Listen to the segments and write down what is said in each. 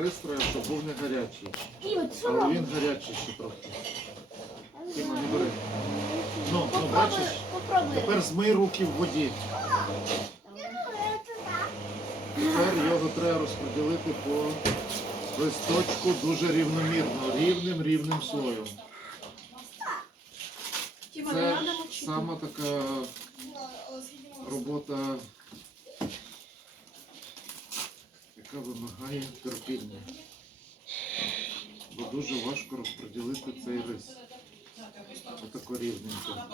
рис треба, щоб був не гарячий. Але він гарячий ще трохи. Тіма, не бери. Ну, ну бачиш, тепер змий руки в воді. Тепер його треба розподілити по листочку дуже рівномірно, рівним рівним слоєм. Це сама така робота, яка вимагає терпіння. Бо дуже важко розподілити цей рис. Отако рівненько.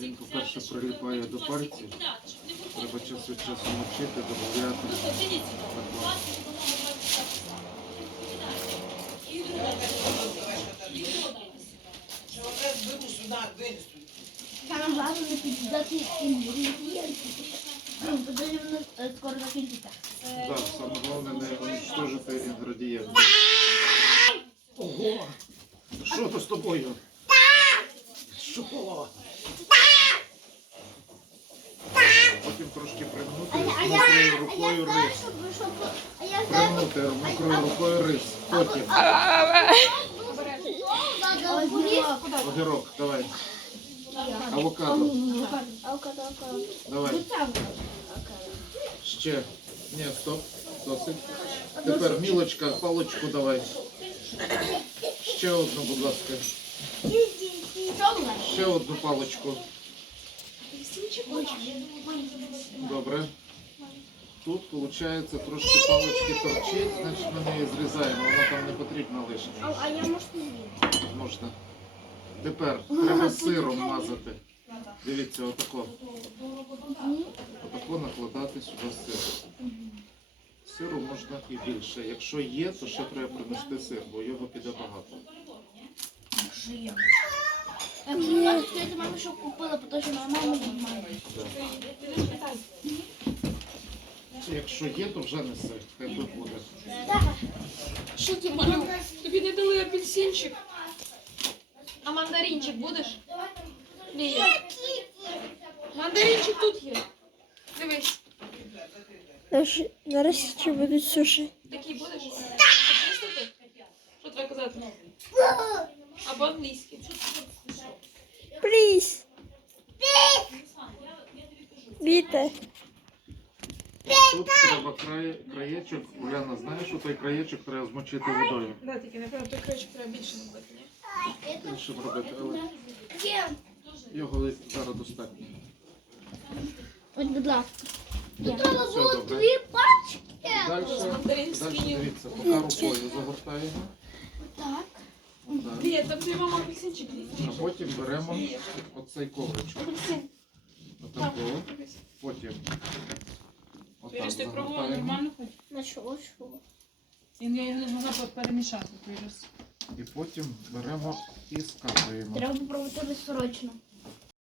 Він, по-перше, прилипає до пальців. Треба час від часу мочити, додати. Саме головне не піддати інгредієнти. Ну, тоді воно е, скоро закінчиться. Так, саме головне не уничтожити інгредієнти. Ого! Що то з тобою? Що? Потім трошки примнути а я, мокрою рукою рис. щоб, щоб, а я знаю, мокрою рукою рис. Потім. Огірок, давай. Авокадо. Авокадо, авокадо. Давай. Ще. Ні, стоп. Досить. Тепер мілочка, паличку давай. Ще одну, будь ласка. Що в нас? Ще одну паличку. Добре. Тут, виходить, трошки палички торчить, значить ми неї зрізаємо, вона там не потрібна лишня. А, а я можу з'їсти. Можна. Тепер треба сиром мазати. Дивіться, отако. Отако накладати сюди сир. Сиру можна і більше. Якщо є, то ще треба принести сир, бо його піде багато. Якщо я скажу мамі, що купила, тому що мама не має. Якщо є, то вже не сир, хай тут буде. Що ти, малюк? Тобі не дали апельсинчик. А мандаринчик будеш? Лія. Мандаринчик тут є. Дивись, Зараз- Зараз ще будуть суші. такий будеш? Чистити? Що треба казати? Або англійський. Пліс. Віте. Тут треба край, краєчок, Уляна, знаєш, що той краєчок треба змочити водою. Да, тільки, напевно, той кричик треба більше набити, ні? Робити, але його зараз достатньо. Ось, будь ласка. Тут треба було дві пачки. Далі, далі дивіться, поки рукою загортаємо. Так. Так. Лія, там твій мама апельсинчик. А потім беремо оцей ковричок. Отако. Потім. Отак ти загортаємо. нормально хоч? На що, що? Я не могла перемішати виріс. І потім беремо і скатуємо. Треба попробувати розсрочно.